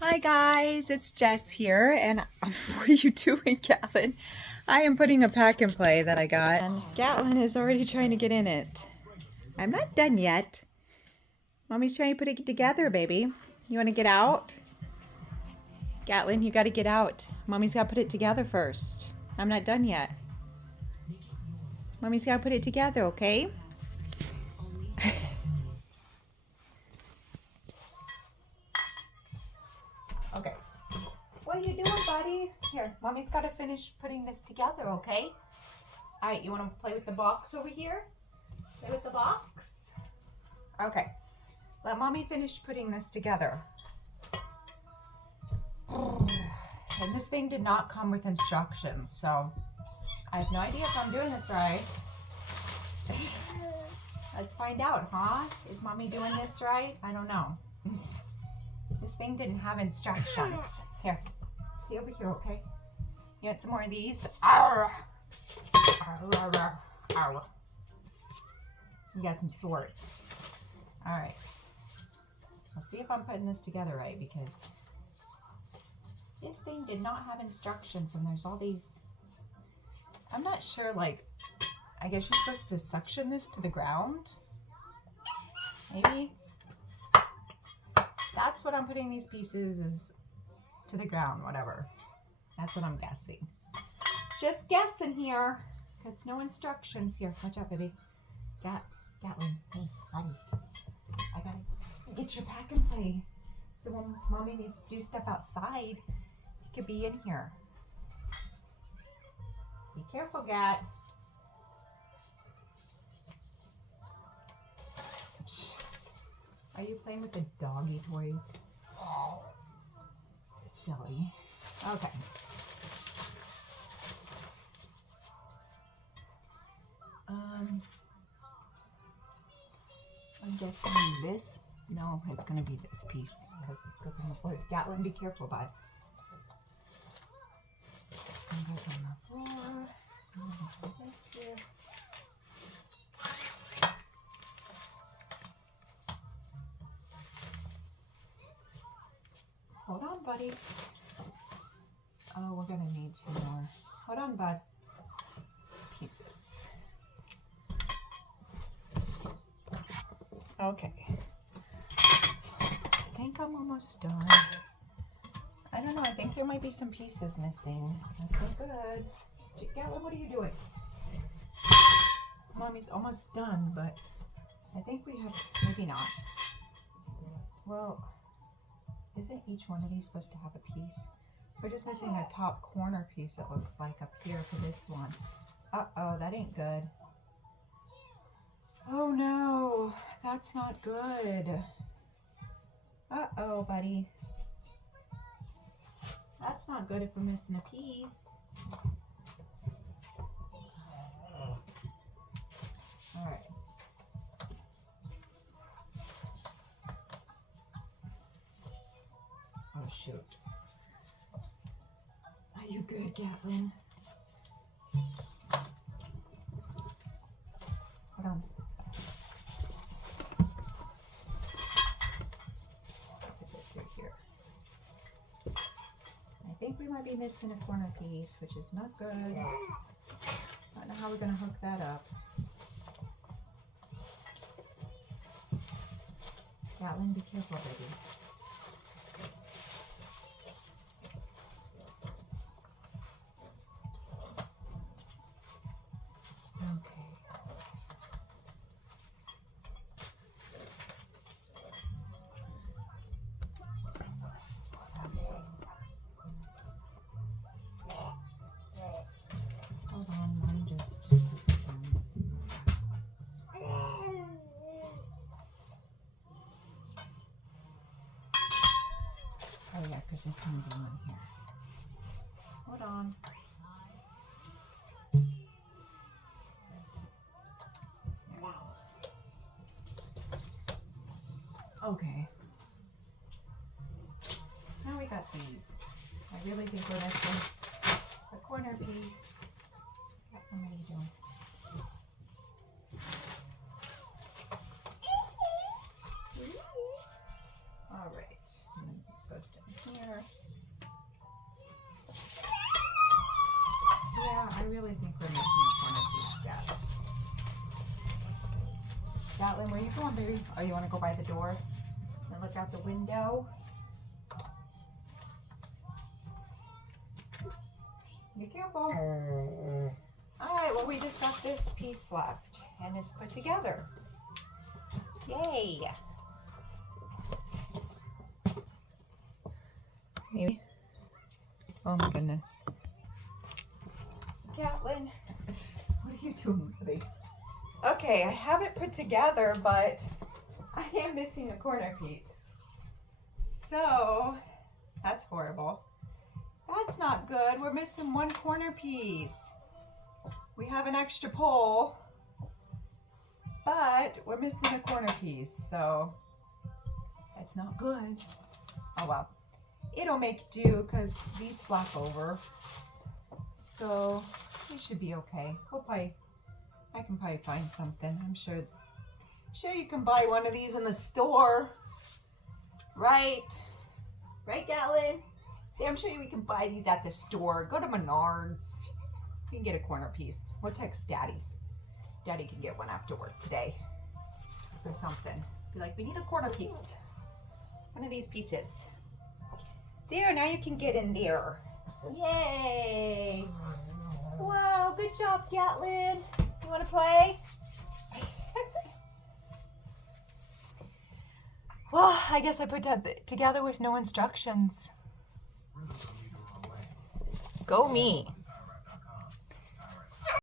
Hi guys, it's Jess here, and what are you doing, Gatlin? I am putting a pack and play that I got, and Gatlin is already trying to get in it. I'm not done yet. Mommy's trying to put it together, baby. You want to get out? Gatlin, you got to get out. Mommy's got to put it together first. I'm not done yet. Mommy's got to put it together, okay? Okay. What are you doing, buddy? Here, Mommy's got to finish putting this together, okay? All right, you want to play with the box over here? Play with the box? Okay. Let Mommy finish putting this together. And this thing did not come with instructions, so I have no idea if I'm doing this right. Let's find out, huh? Is Mommy doing this right? I don't know. This thing didn't have instructions. Here, stay over here, okay? You want some more of these? Arr! Arr, arr, arr, arr. You got some swords. All right. I'll see if I'm putting this together right, because this thing did not have instructions, and there's all these, I'm not sure, like, I guess you're supposed to suction this to the ground? Maybe? That's what I'm putting these pieces is to the ground, whatever. That's what I'm guessing. Just guessing here, because no instructions here. Watch out, baby. Gatlin, hey, buddy. I gotta get your pack and play. So when Mommy needs to do stuff outside, you could be in here. Be careful, Gat. Are you playing with the doggy toys? Silly. Okay. I'm guessing this. No, it's gonna be this piece because this goes on the floor. Gatlin, be careful, bud. This one goes on the floor. This here. Hold on, buddy. Oh, we're gonna need some more. Hold on, bud. Pieces. Okay. I think I'm almost done. I don't know. I think there might be some pieces missing. That's not good. Gatlin, what are you doing? Mommy's almost done, but I think we have, maybe not. Well, isn't each one of these supposed to have a piece? We're just missing a top corner piece, it looks like, up here for this one. Uh-oh, that ain't good. Oh no, that's not good. Uh-oh, buddy. That's not good if we're missing a piece. All right. Oh, shoot. Are you good, Gatlin? Hold on. Put this through here. I think we might be missing a corner piece, which is not good. Don't know how we're going to hook that up. Gatlin, be careful, baby. Okay. Hold on, I'm just some. Oh yeah, because there's going to be one here. Hold on. Okay. Now we got these. I really think we're missing the corner piece. What are you doing? All right. Let's go goes down here. Yeah, I really think we're missing a corner piece, Scat. Gatlin, where you going, baby? Oh, you want to go by the door and look out the window? Be careful. Alright, well, we just got this piece left, and it's put together. Yay! Maybe. Oh my goodness. Gatlin, what are you doing, buddy? Okay, I have it put together, but I am missing a corner piece. So, that's horrible. That's not good. We're missing one corner piece. We have an extra pole, but we're missing a corner piece, so that's not good. Oh well. It'll make do because these flop over. So we should be okay. I can probably find something. I'm sure you can buy one of these in the store. Right? Right, Gatlin? See, I'm sure we can buy these at the store. Go to Menards. You can get a corner piece. We'll text Daddy. Daddy can get one after work today. Or something. Be like, we need a corner piece. One of these pieces. There, now you can get in there. Yay! Wow, good job, Gatlin. You want to play? Well, I guess I put that together with no instructions. Go me.